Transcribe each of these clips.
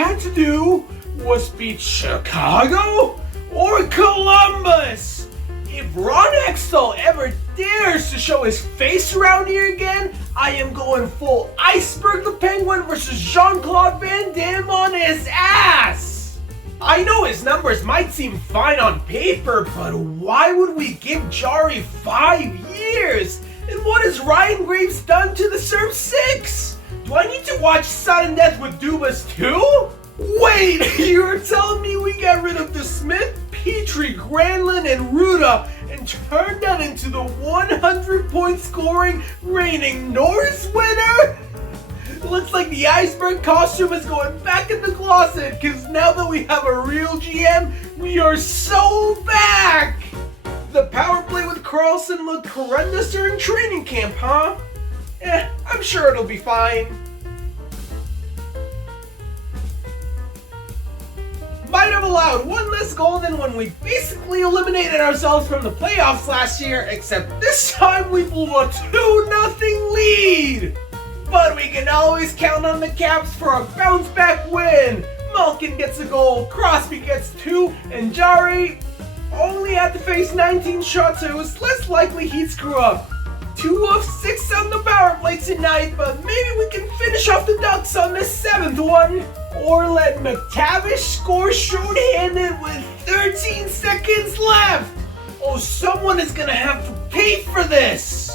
had to do was beat Chicago or Columbus. If Ron Hextall ever dares to show his face around here again, I am going full Iceberg the Penguin versus Jean-Claude Van Damme on his ass. I know his numbers might seem fine on paper, but why would we give Jari 5 years? And what has Ryan Graves done to deserve 6? Do I need to watch Sudden Death with Dubas too? Wait, you're telling me we got rid of DeSmith, Petrie, Granlund, and Ruda and turned that into the 100-point scoring reigning Norris winner? Looks like the Iceberg costume is going back in the closet, because now that we have a real GM, we are so back! The power play with Carlson looked horrendous during training camp, huh? I'm sure it'll be fine. Might have allowed one less goal than when we basically eliminated ourselves from the playoffs last year, except this time we blew a 2-0 lead! But we can always count on the Caps for a bounce back win! Malkin gets a goal, Crosby gets 2, and Jari only had to face 19 shots, so it was less likely he'd screw up. 2 of 6 on the power play tonight, but maybe we can finish off the Ducks on this 7th one. Or let McTavish score shorthanded with 13 seconds left. Oh, someone is gonna have to pay for this.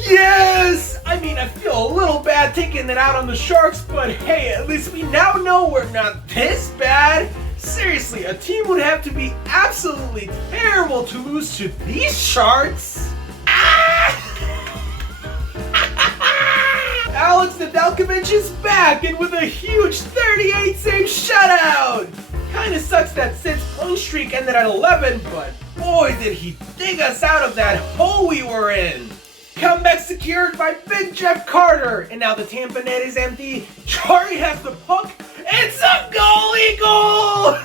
Yes! I mean, I feel a little bad taking it out on the Sharks, but hey, at least we now know we're not this bad. Seriously, a team would have to be absolutely terrible to lose to these Sharks. Alex Nedeljkovic is back and with a huge 38-save shutout! Kinda sucks that Sid's point streak ended at 11, but boy did he dig us out of that hole we were in! Comeback secured by Big Jeff Carter, and now the Tampa net is empty. Jari has the puck. It's a goalie goal!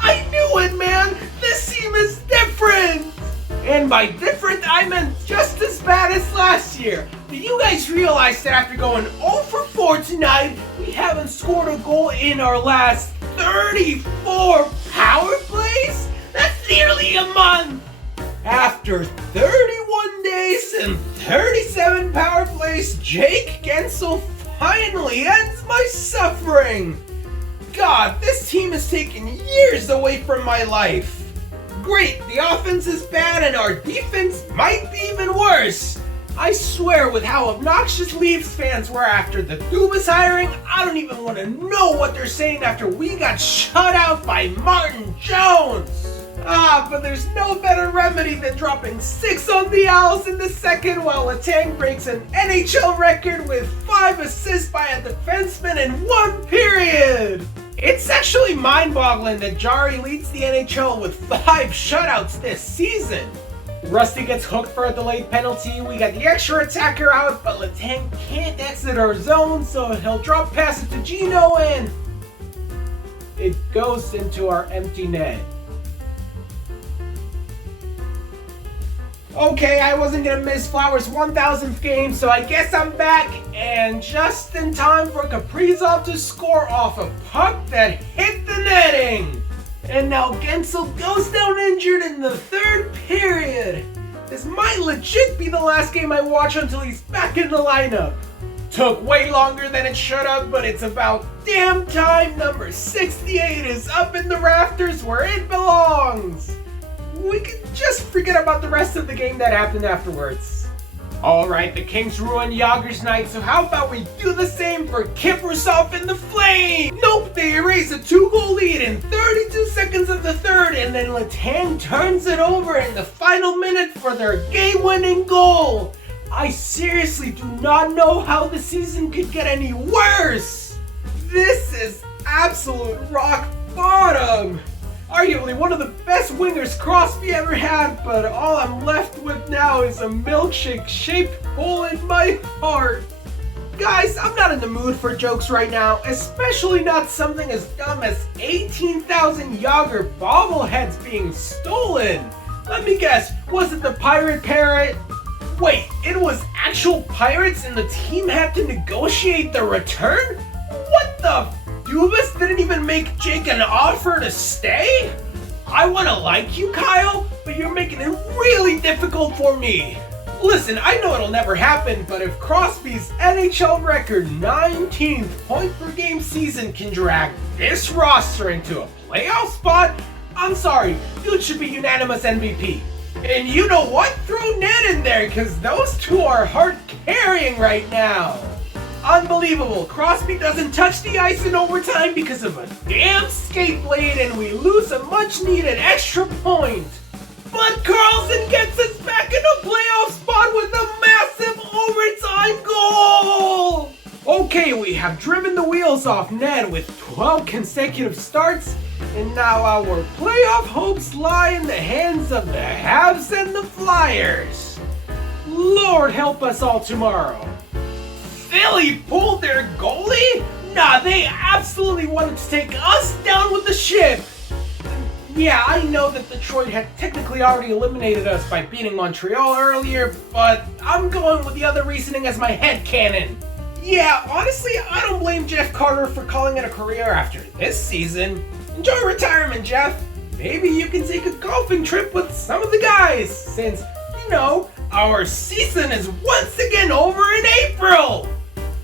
I knew it, man! This team is different! And by different, I meant just as bad as last year. Do you guys realize that after going 0 for 4 tonight, we haven't scored a goal in our last 34 power plays? That's nearly a month! After 31 days and 37 power plays, Jake Gensel finally ends my suffering! God, this team has taken years away from my life. Great, the offense is bad and our defense might be even worse. I swear, with how obnoxious Leafs fans were after the Dubas hiring, I don't even want to know what they're saying after we got shut out by Martin Jones. But there's no better remedy than dropping 6 on the Owls in the second while Letang breaks an NHL record with 5 assists by a defenseman in 1 period. It's actually mind-boggling that Jari leads the NHL with 5 shutouts this season. Rusty gets hooked for a delayed penalty, we got the extra attacker out, but Letang can't exit our zone, so he'll drop pass it to Gino and it goes into our empty net. Okay, I wasn't gonna miss Flowers' 1000th game, so I guess I'm back, and just in time for Kaprizov to score off a puck that hit the netting. And now Gensel goes down injured in the 3rd period. This might legit be the last game I watch until he's back in the lineup. Took way longer than it should have, but it's about damn time number 68 is up in the rafters where it belongs. We can just forget about the rest of the game that happened afterwards. Alright, the Kings ruined Yager's night, so how about we do the same for Kiprusoff and the Flame? Nope, they erase a 2-goal lead in 32 seconds of the 3rd, and then Letang turns it over in the final minute for their game-winning goal. I seriously do not know how the season could get any worse. This is absolute rock bottom. Arguably one of the best wingers Crosby ever had, but all I'm left with now is a milkshake-shaped hole in my heart. Guys, I'm not in the mood for jokes right now, especially not something as dumb as 18,000 Yager bobbleheads being stolen. Let me guess, was it the Pirate Parrot? Wait, it was actual pirates and the team had to negotiate the return? What the f? Do Dubas didn't even make Jake an offer to stay? I want to like you, Kyle, but you're making it really difficult for me. Listen, I know it'll never happen, but if Crosby's NHL record 19th point per game season can drag this roster into a playoff spot, I'm sorry, dude should be unanimous MVP. And you know what? Throw Ned in there, because those two are hard carrying right now. Unbelievable. Crosby doesn't touch the ice in overtime because of a damn skate blade, and we lose a much needed extra point. But Carlson gets us back in a playoff spot with a massive overtime goal! Okay, we have driven the wheels off Ned with 12 consecutive starts, and now our playoff hopes lie in the hands of the Habs and the Flyers. Lord help us all tomorrow. Philly pulled their goalie? Nah, they absolutely wanted to take us down with the ship. Yeah, I know that Detroit had technically already eliminated us by beating Montreal earlier, but I'm going with the other reasoning as my headcanon. Yeah, honestly, I don't blame Jeff Carter for calling it a career after this season. Enjoy retirement, Jeff. Maybe you can take a golfing trip with some of the guys, since, you know, our season is once again over in April.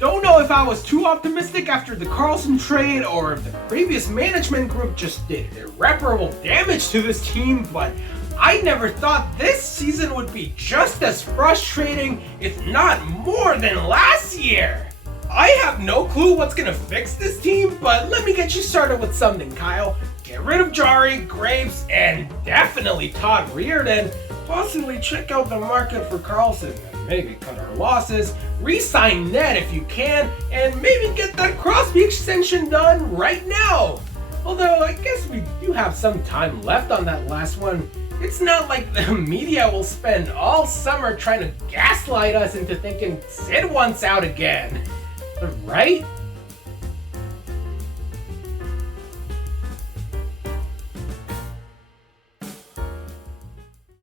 Don't know if I was too optimistic after the Carlson trade or if the previous management group just did irreparable damage to this team, but I never thought this season would be just as frustrating, if not more than last year. I have no clue what's gonna fix this team, but let me get you started with something, Kyle. Get rid of Jari, Graves, and definitely Todd Reardon. Possibly check out the market for Carlson and maybe cut our losses, re-sign Ned if you can, and maybe get that Crosby extension done right now. Although I guess we do have some time left on that last one. It's not like the media will spend all summer trying to gaslight us into thinking Sid wants out again. Right?